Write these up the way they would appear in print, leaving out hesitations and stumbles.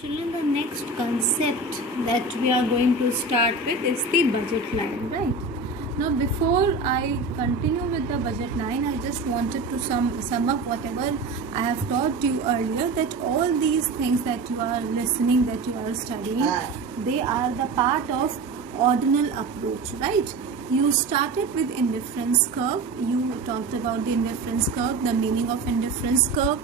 Children, the next concept that we are going to start with is the budget line, right? Now, before I continue with the budget line, I just wanted to sum up whatever I have taught you earlier, that all these things that you are listening, that you are studying, they are the part of ordinal approach, right? You started with indifference curve. You talked about the indifference curve, the meaning of indifference curve,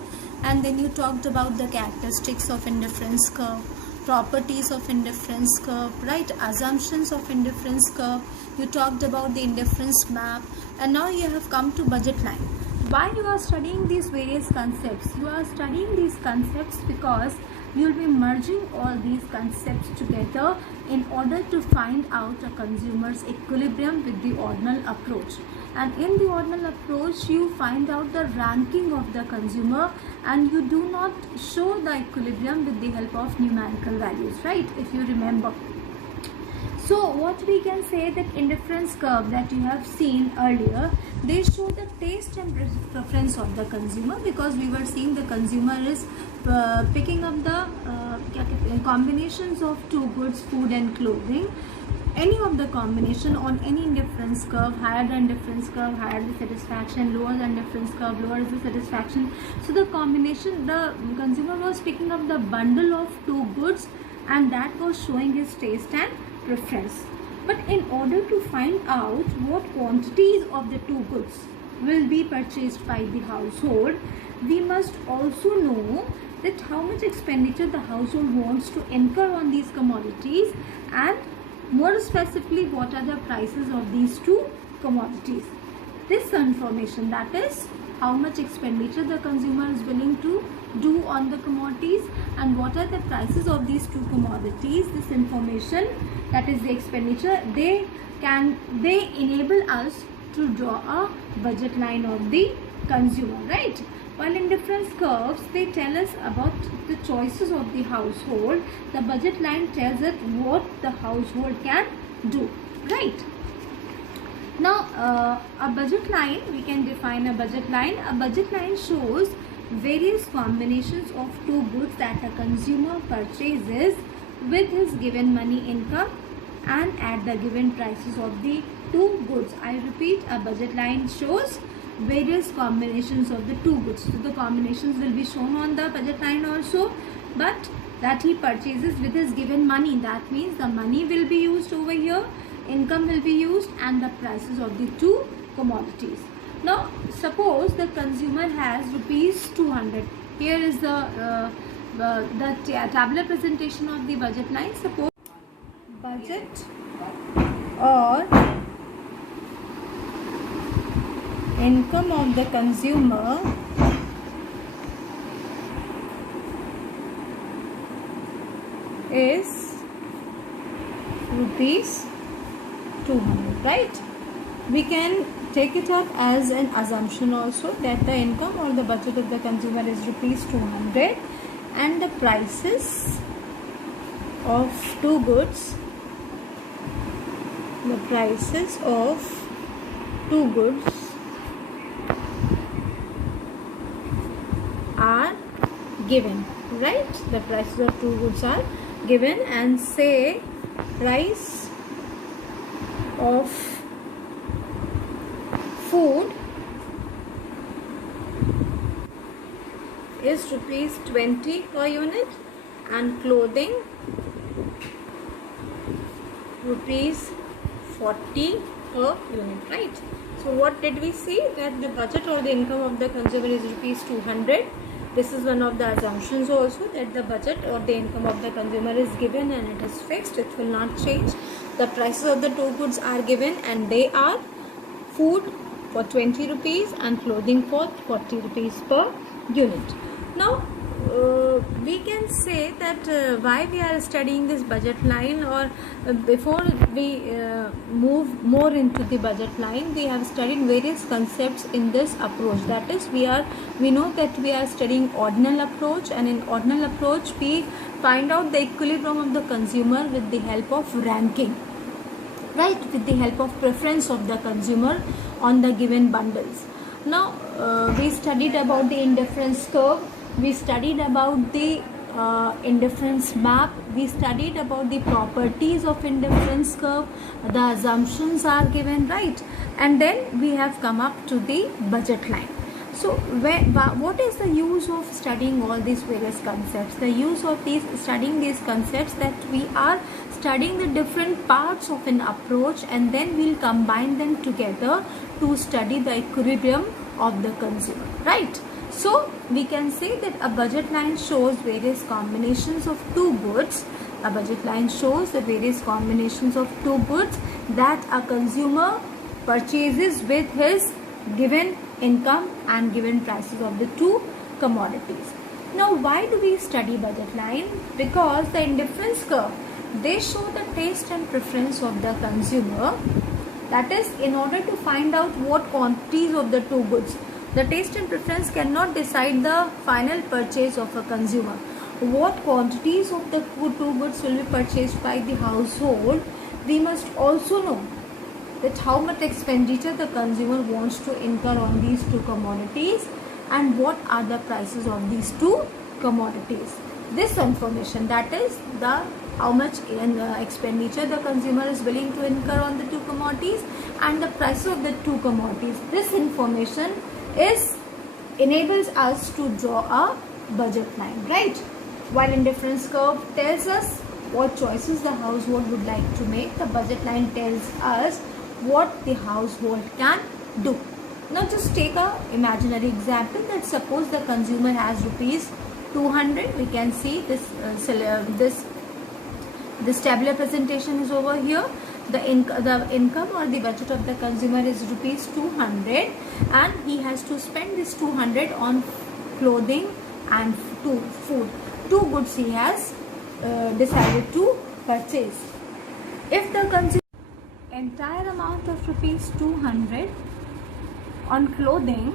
and then you talked about the characteristics of indifference curve, properties of indifference curve, right? Assumptions of indifference curve. You talked about the indifference map, and now you have come to budget line. Why you are studying these various concepts? You are studying these concepts because you will be merging all these concepts together in order to find out a consumer's equilibrium with the ordinal approach. And in the ordinal approach, you find out the ranking of the consumer, and you do not show the equilibrium with the help of numerical values, right? If you remember. So what we can say, that indifference curve that you have seen earlier, they show the taste and preference of the consumer, because we were seeing the consumer is picking up the combinations of two goods, food and clothing. Any of the combination on any indifference curve, higher the indifference curve, higher the satisfaction, lower the indifference curve, lower is the satisfaction. So the combination, the consumer was picking up the bundle of two goods, and that was showing his taste and preference. But in order to find out what quantities of the two goods will be purchased by the household, we must also know that how much expenditure the household wants to incur on these commodities, and more specifically, what are the prices of these two commodities. This information, that is how much expenditure the consumer is willing to do on the commodities, and what are the prices of these two commodities, this information, that is the expenditure, they enable us to draw a budget line of the consumer, right? While indifference curves, they tell us about the choices of the household. The budget line tells us what the household can do, right? Now, a budget line, we can define a budget line. A budget line shows various combinations of two goods that a consumer purchases with his given money income and at the given prices of the two goods. I repeat, a budget line shows various combinations of the two goods. So the combinations will be shown on the budget line also, but that he purchases with his given money. That means the money will be used over here, income will be used, and the prices of the two commodities. Now, suppose the consumer has rupees 200. Here is the tabular presentation of the budget line. Suppose budget or income of the consumer is rupees 200, right? We can take it up as an assumption also, that the income or the budget of the consumer is rupees 200, and the prices of two goods, the prices of two goods are given, right? The prices of two goods are given, and say price of food is rupees 20 per unit, and clothing rupees 40 per unit, right? So what did we see? That the budget or the income of the consumer is rupees 200. This is one of the assumptions also, that the budget or the income of the consumer is given and it is fixed, it will not change. The prices of the two goods are given, and they are food for 20 rupees and clothing for 40 rupees per unit. Now, we can say that why we are studying this budget line, or before we move more into the budget line, we have studied various concepts in this approach. That is, we know that we are studying ordinal approach, and in ordinal approach we find out the equilibrium of the consumer with the help of ranking, right, with the help of preference of the consumer on the given bundles. Now, we studied about the indifference curve, we studied about the indifference map. We studied about the properties of indifference curve. The assumptions are given, right? And then we have come up to the budget line. So what is the use of studying all these various concepts? The use of studying these concepts, that we are studying the different parts of an approach, and then we'll combine them together to study the equilibrium of the consumer, right? So we can say that a budget line shows various combinations of two goods. A budget line shows the various combinations of two goods that a consumer purchases with his given income and given prices of the two commodities. Now, why do we study budget line? Because the indifference curve, they show the taste and preference of the consumer. That is, in order to find out what quantities of the two goods, the taste and preference cannot decide the final purchase of a consumer. What quantities of the two goods will be purchased by the household, we must also know that how much expenditure the consumer wants to incur on these two commodities and what are the prices of these two commodities. This information, that is the how much expenditure the consumer is willing to incur on the two commodities and the prices of the two commodities. This information enables us to draw a budget line, right? While indifference curve tells us what choices the household would like to make, the budget line tells us what the household can do. Now just take a imaginary example, that suppose the consumer has rupees 200. We can see this tabular presentation is over here. The income or the budget of the consumer is rupees 200, and he has to spend this 200 on clothing and food. Two goods he has decided to purchase. If the consumer entire amount of rupees 200 on clothing,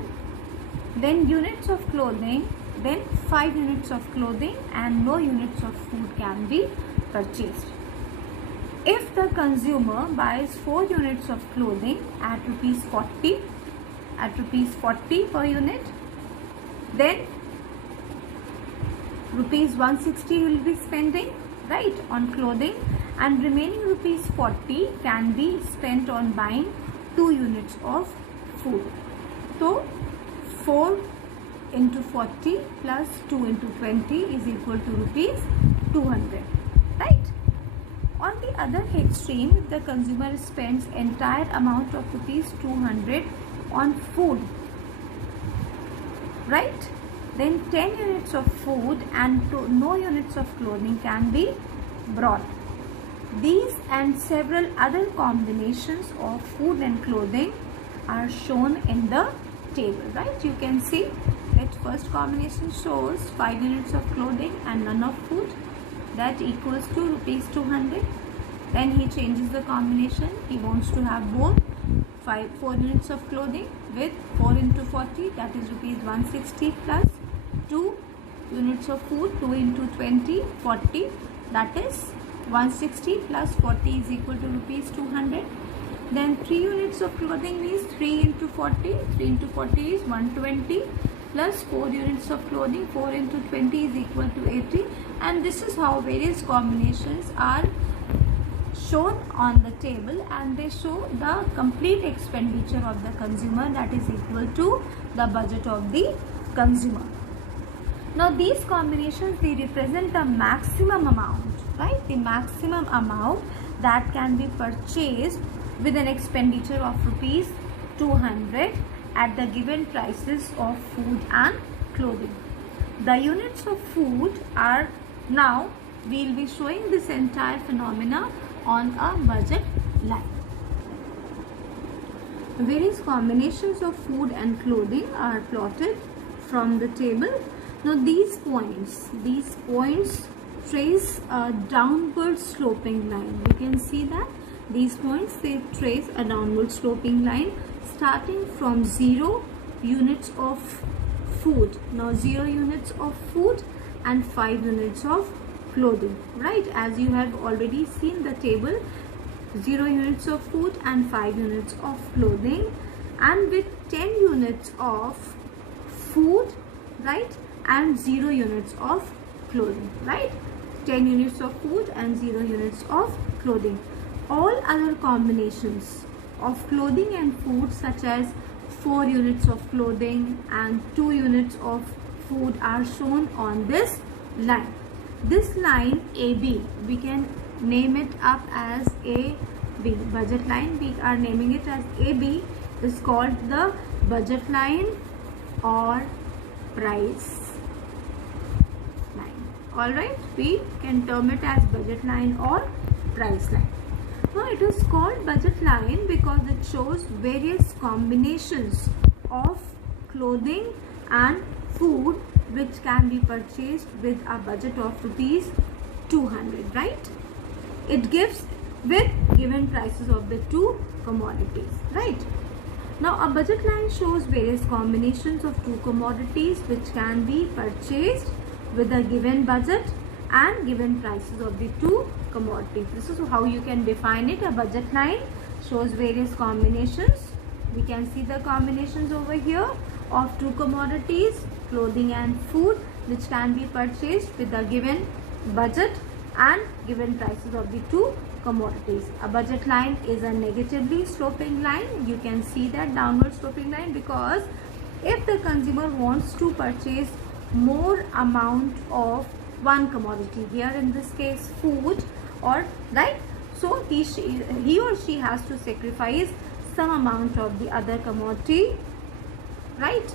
then units of clothing, then 5 units of clothing and no units of food can be purchased. If the consumer buys 4 units of clothing at rupees 40 per unit, then rupees 160 will be spending, right, on clothing, and remaining rupees 40 can be spent on buying 2 units of food. So 4 into 40 plus 2 into 20 is equal to rupees 200, right? On the other extreme, if the consumer spends entire amount of rupees 200 on food, right, then 10 units of food and no units of clothing can be brought. These and several other combinations of food and clothing are shown in the table, right? You can see that first combination shows 5 units of clothing and none of food, that equals to rupees 200. Then he changes the combination. He wants to have both 4 units of clothing with 4 into 40, that is rupees 160, plus 2 units of food, 2 into 20, 40, that is 160 plus 40 is equal to rupees 200. Then 3 units of clothing means 3 into 40, 3 into 40 is 120, plus 4 units of clothing, 4 into 20 is equal to 80. And this is how various combinations are shown on the table, and they show the complete expenditure of the consumer, that is equal to the budget of the consumer. Now these combinations, they represent the maximum amount, right? The maximum amount that can be purchased with an expenditure of rupees 200 at the given prices of food and clothing. The units of food are, now we will be showing this entire phenomena on a budget line. Various combinations of food and clothing are plotted from the table. Now these points trace a downward sloping line. You can see that these points, they trace a downward sloping line starting from 0 units of food. Now 0 units of food and 5 units of clothing, right? As you have already seen the table, 0 units of food and 5 units of clothing, and with 10 units of food, right, and 0 units of clothing, right? 10 units of food and 0 units of clothing. All other combinations of clothing and food, such as 4 units of clothing and 2 units of food, are shown on this line. This line AB, we can name it up as AB. Budget line, we are naming it as AB, is called the budget line or price line. Alright, we can term it as budget line or price line. Now it is called budget line because it shows various combinations of clothing and food which can be purchased with a budget of rupees 200, right? It gives with given prices of the two commodities, right? Now a budget line shows various combinations of two commodities which can be purchased with a given budget and given prices of the two commodities. This is how you can define it. A budget line shows various combinations. We can see the combinations over here of two commodities, clothing and food, which can be purchased with a given budget and given prices of the two commodities. A budget line is a negatively sloping line. You can see that downward sloping line because if the consumer wants to purchase more amount of one commodity, here in this case food, or right, so he or she has to sacrifice some amount of the other commodity, right,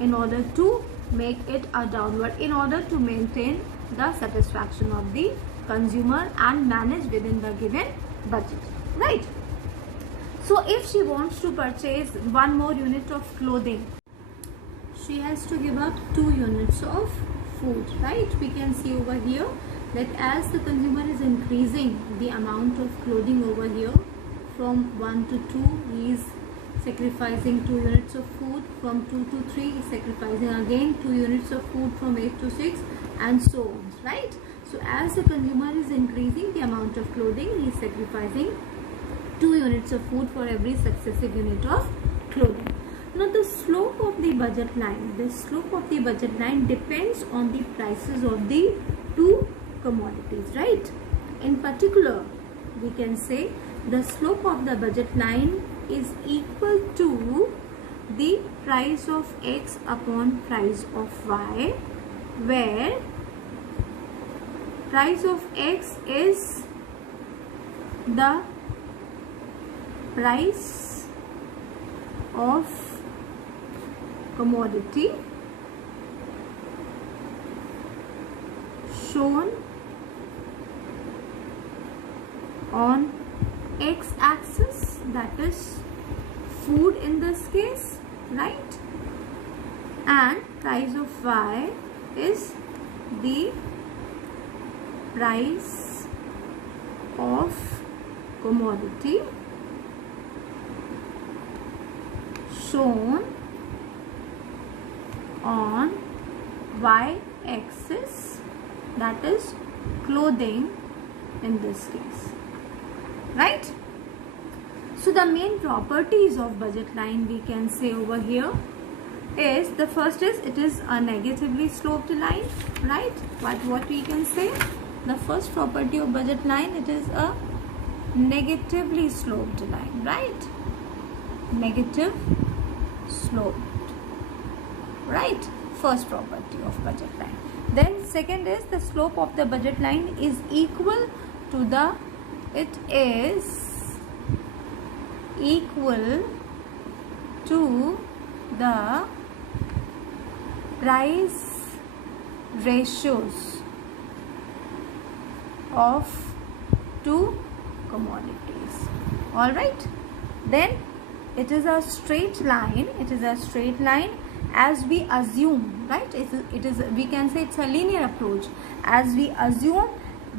in order to make it a downward, in order to maintain the satisfaction of the consumer and manage within the given budget, right? So if she wants to purchase one more unit of clothing, she has to give up 2 units of food, right? We can see over here that as the consumer is increasing the amount of clothing over here from 1 to 2, he is sacrificing 2 units of food. From 2 to 3, he is sacrificing again 2 units of food. From 8 to 6, and so on, right? So as the consumer is increasing the amount of clothing, he is sacrificing 2 units of food for every successive unit of clothing. Now the slope of the budget line, depends on the prices of the two commodities, right? In particular, we can say the slope of the budget line is equal to the price of X upon price of Y, where price of X is the price of commodity shown on X axis, that is food in this case, right? And price of Y is the price of commodity shown on Y axis, that is clothing in this case, right? So the main properties of budget line, we can say over here, is the first is it is a negatively sloped line, right? What we can say, the first property of budget line, it is a negatively sloped line, right? Negative sloped, right? First property of budget line. Then second is the slope of the budget line is equal to the, it is equal to the price ratios of two commodities. All right, then it is a straight line, as we assume, right? It is we can say it's a linear approach, as we assume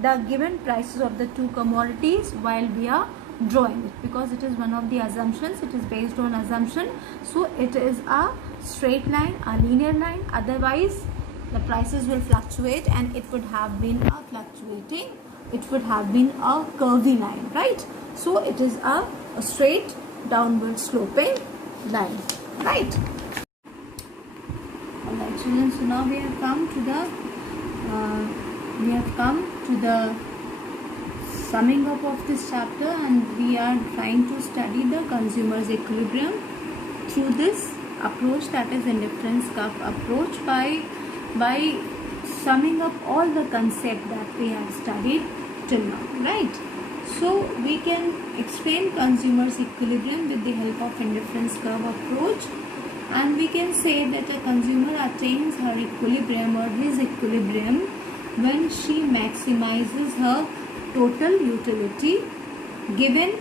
the given prices of the two commodities while we are drawing it, because it is one of the assumptions, it is based on assumption. So it is a straight line, a linear line, otherwise the prices will fluctuate and it would have been a fluctuating, it would have been a curvy line, right? So it is a straight downward sloping line, right? Alright children, so now we have come to the we have come to the summing up of this chapter, and we are trying to study the consumer's equilibrium through this approach, that is indifference curve approach, by summing up all the concept that we have studied till now, right? So we can explain consumer's equilibrium with the help of indifference curve approach, and we can say that a consumer attains her equilibrium or his equilibrium when she maximizes her total utility given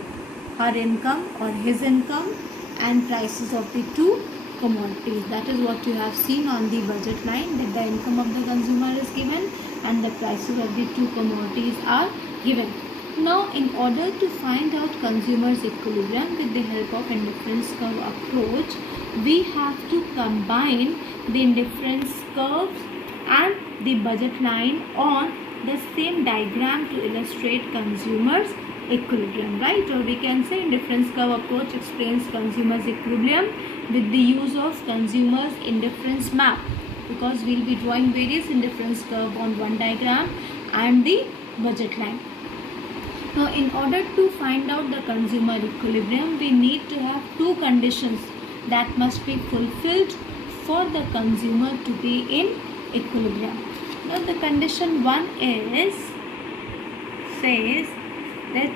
her income or his income and prices of the two commodities. That is what you have seen on the budget line, that the income of the consumer is given and the prices of the two commodities are given. Now, in order to find out consumer's equilibrium with the help of indifference curve approach, we have to combine the indifference curves and the budget line on the same diagram to illustrate consumer's equilibrium, right? Or we can say indifference curve approach explains consumer's equilibrium with the use of consumer's indifference map, because we will be drawing various indifference curve on one diagram and the budget line. Now, in order to find out the consumer equilibrium, we need to have two conditions that must be fulfilled for the consumer to be in equilibrium. Now, the condition 1 is, says that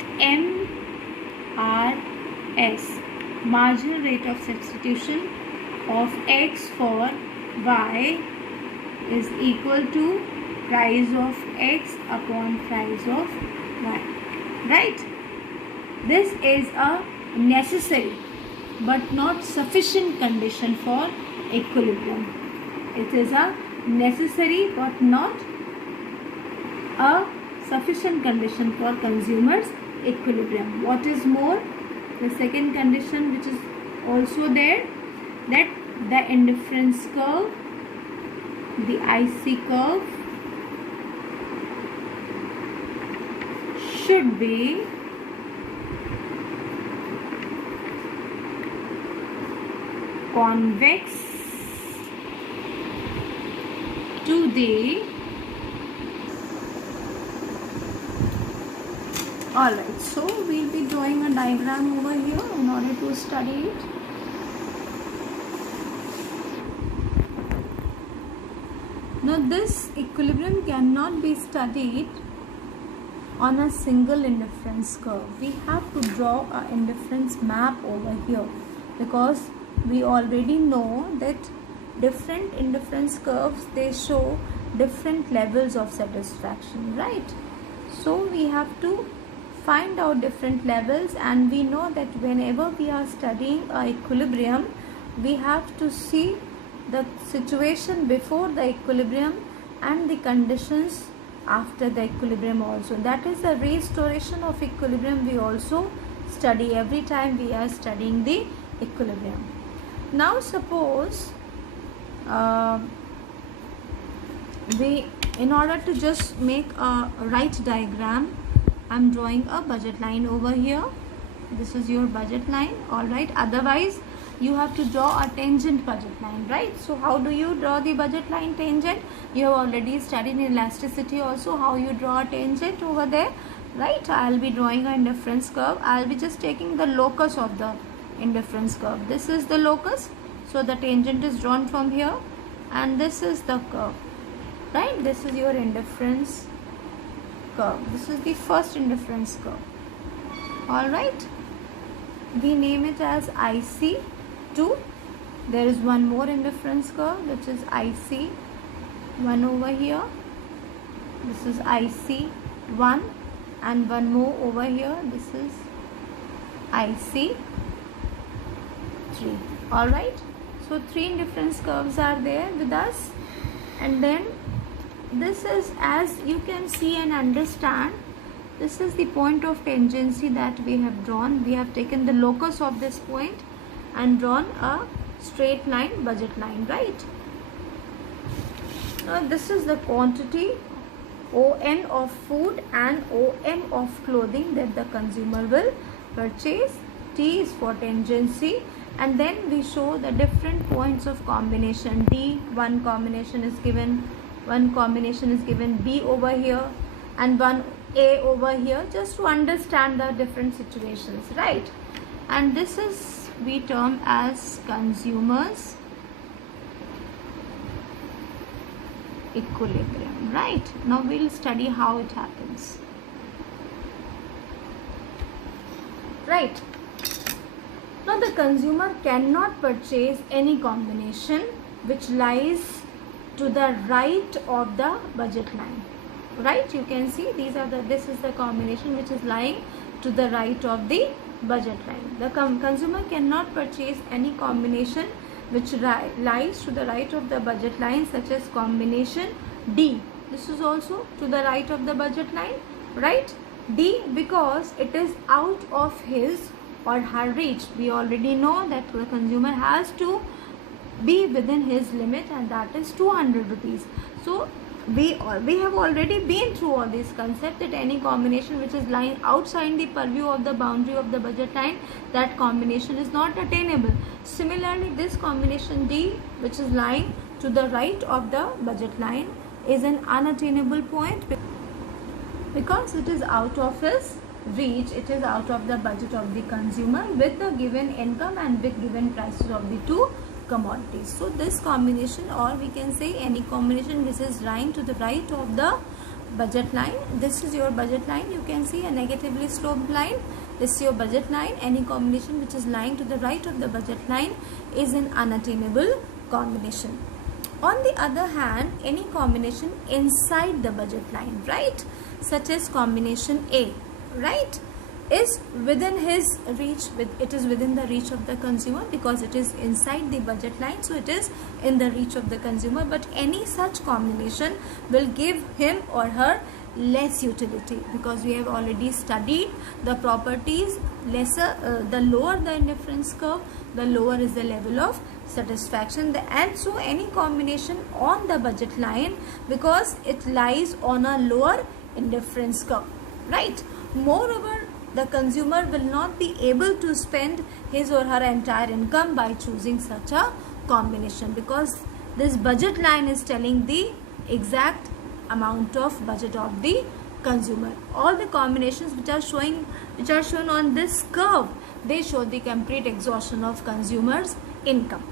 MRS, marginal rate of substitution of X for Y, is equal to price of X upon price of Y, right? This is a necessary but not sufficient condition for equilibrium. It is a necessary but not a sufficient condition for consumer's equilibrium. What is more, the second condition which is also there, that the indifference curve, the IC curve, should be convex to the, alright, so we will be drawing a diagram over here in order to study it. Now, this equilibrium cannot be studied on a single indifference curve. We have to draw an indifference map over here, because we already know that different indifference curves, they show different levels of satisfaction, right? So we have to find out different levels, and we know that whenever we are studying a equilibrium, we have to see the situation before the equilibrium and the conditions after the equilibrium also. That is the restoration of equilibrium we also study every time we are studying the equilibrium. Now, suppose in order to just make a right diagram, I am drawing a budget line over here. This is your budget line, alright. Otherwise, you have to draw a tangent budget line, right? So, how do you draw the budget line tangent? You have already studied in elasticity also how you draw a tangent over there, right? I will be drawing an indifference curve. I will be just taking the locus of the indifference curve. This is the locus. So, the tangent is drawn from here, and this is the curve, right? This is your indifference curve. This is the first indifference curve, alright. We name it as IC2. There is one more indifference curve which is IC1 over here. This is IC1, and one more over here. This is IC3, alright. So, three indifference curves are there with us, and then this is, as you can see and understand, this is the point of tangency that we have drawn. We have taken the locus of this point and drawn a straight line, budget line, right? Now, this is the quantity ON of food and OM of clothing that the consumer will purchase. T is for tangency, and then we show the different points of combination. D, one combination is given, one combination is given B over here and one A over here, just to understand the different situations, right? And this is we term as consumers equilibrium, right? Now we'll study how it happens, right? Now the consumer cannot purchase any combination which lies to the right of the budget line, right? You can see this is the combination which is lying to the right of the budget line. The consumer cannot purchase any combination which lies to the right of the budget line, such as combination D. This is also to the right of the budget line, right? D, because it is out of his or her reach. We already know that the consumer has to be within his limit, and that is 200 rupees. So we have already been through all these concepts, that any combination which is lying outside the purview of the boundary of the budget line, that combination is not attainable. Similarly, this combination D, which is lying to the right of the budget line, is an unattainable point because it is out of his reach. It is out of the budget of the consumer with the given income and with given prices of the two commodities. So this combination, or we can say any combination which is lying to the right of the budget line, this is your budget line. You can see a negatively sloped line. This is your budget line. Any combination which is lying to the right of the budget line is an unattainable combination. On the other hand, any combination inside the budget line, right, such as combination A, right, is within his reach. It is within the reach of the consumer because it is inside the budget line, so it is in the reach of the consumer. But any such combination will give him or her less utility, because we have already studied the properties. The lower the indifference curve, the lower is the level of satisfaction. And so any combination on the budget line, because it lies on a lower indifference curve, right? Moreover, the consumer will not be able to spend his or her entire income by choosing such a combination, because this budget line is telling the exact amount of budget of the consumer. All the combinations which are shown on this curve, they show the complete exhaustion of consumers' income.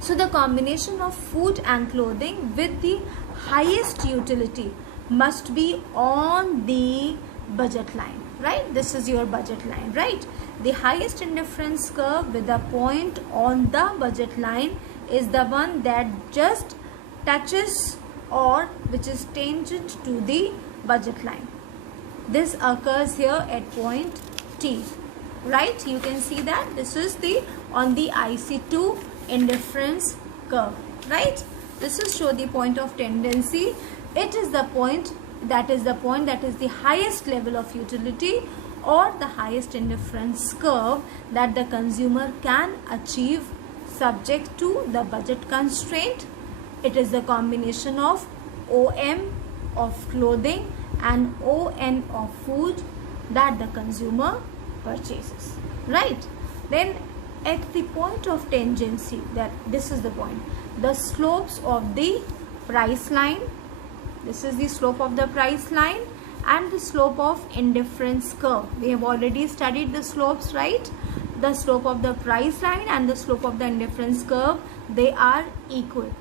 So the combination of food and clothing with the highest utility must be on the budget line, right? This is your budget line, right? The highest indifference curve with a point on the budget line is the one that just touches or which is tangent to the budget line. This occurs here at point T, right? You can see that this is the on the IC2 indifference curve, right? This is show the point of tendency. It is the point that is the highest level of utility or the highest indifference curve that the consumer can achieve subject to the budget constraint. It is the combination of OM of clothing and ON of food that the consumer purchases, right? Then at the point of tangency, that this is the point, the slopes of the price line, this is the slope of the price line, and the slope of indifference curve. We have already studied the slopes, right? The slope of the price line and the slope of the indifference curve, they are equal.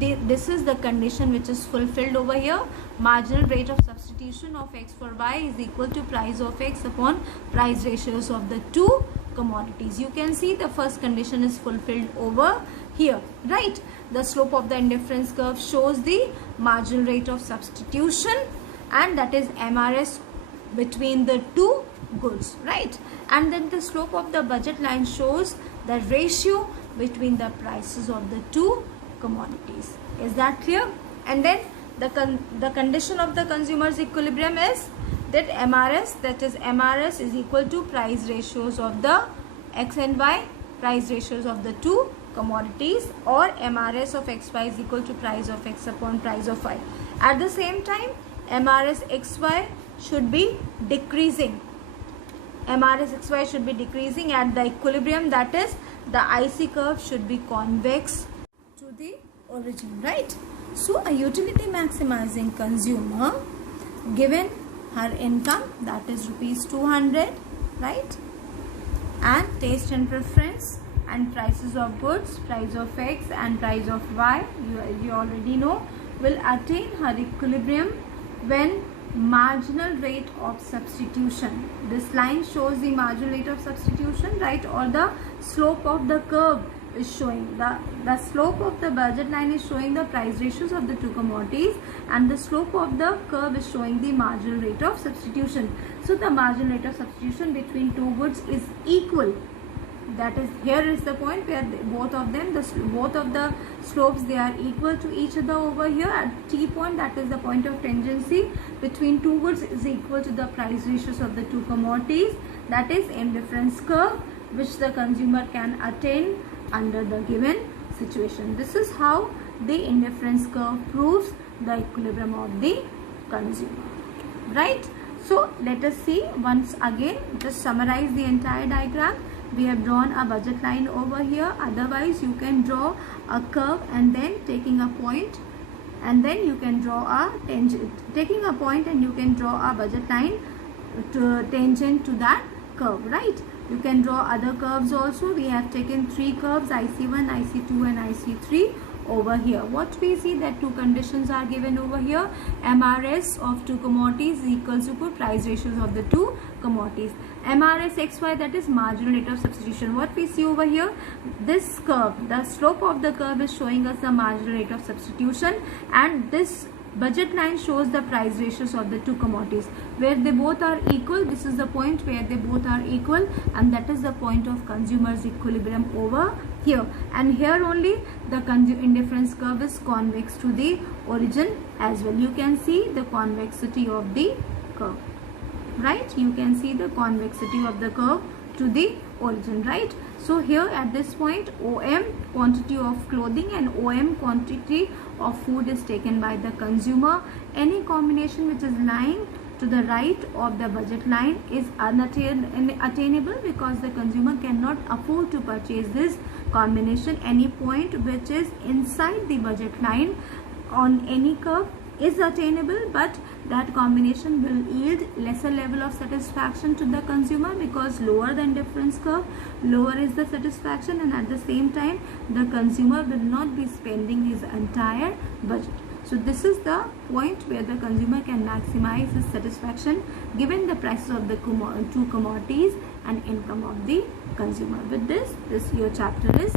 This is the condition which is fulfilled over here. Marginal rate of substitution of x for y is equal to price of x upon price ratios of the two commodities. You can see the first condition is fulfilled over here, right? The slope of the indifference curve shows the marginal rate of substitution, and that is MRS between the two goods, right? And then the slope of the budget line shows the ratio between the prices of the two commodities. Is that clear? And then the condition of the consumer's equilibrium is that MRS is equal to price ratios of the x and y, price ratios of the two commodities, or MRS of xy is equal to price of x upon price of y. At the same time, MRS xy should be decreasing. MRS xy should be decreasing at the equilibrium, that is the IC curve should be convex to the origin, right? So a utility maximizing consumer, given her income, that is rupees 200, right, and taste and preference and prices of goods, price of X and price of Y, you already know, will attain her equilibrium when marginal rate of substitution, this line shows the marginal rate of substitution, right, or the slope of the curve is showing, the slope of the budget line is showing the price ratios of the two commodities, and the slope of the curve is showing the marginal rate of substitution. So the marginal rate of substitution between two goods is equal. That is, here is the point where both of the slopes, they are equal to each other over here at T point, that is the point of tangency between two goods, is equal to the price ratios of the two commodities, that is indifference curve, which the consumer can attain under the given situation. This is how the indifference curve proves the equilibrium of the consumer, right? So let us see once again, just summarize the entire diagram. We have drawn a budget line over here. Otherwise you can draw a curve and then taking a point, and then you can draw a tangent, taking a point and you can draw a budget line to tangent to that curve, right? You can draw other curves also. We have taken three curves, IC1, IC2 and IC3 over here. What we see, that two conditions are given over here. MRS of two commodities is equals to price ratios of the two commodities. MRS XY, that is marginal rate of substitution. What we see over here, this curve, the slope of the curve is showing us the marginal rate of substitution, and this budget line shows the price ratios of the two commodities where they both are equal. This is the point where they both are equal, and that is the point of consumer's equilibrium over here. And here only the indifference curve is convex to the origin as well. You can see the convexity of the curve, right? You can see the convexity of the curve to the origin, right? So here at this point, OM quantity of clothing and OM quantity of food is taken by the consumer. Any combination which is lying to the right of the budget line is unattainable because the consumer cannot afford to purchase this combination. Any point which is inside the budget line on any curve is attainable, but that combination will yield lesser level of satisfaction to the consumer because lower the indifference curve, lower is the satisfaction, and at the same time the consumer will not be spending his entire budget. So this is the point where the consumer can maximize his satisfaction given the prices of the two commodities and income of the consumer. With this your chapter is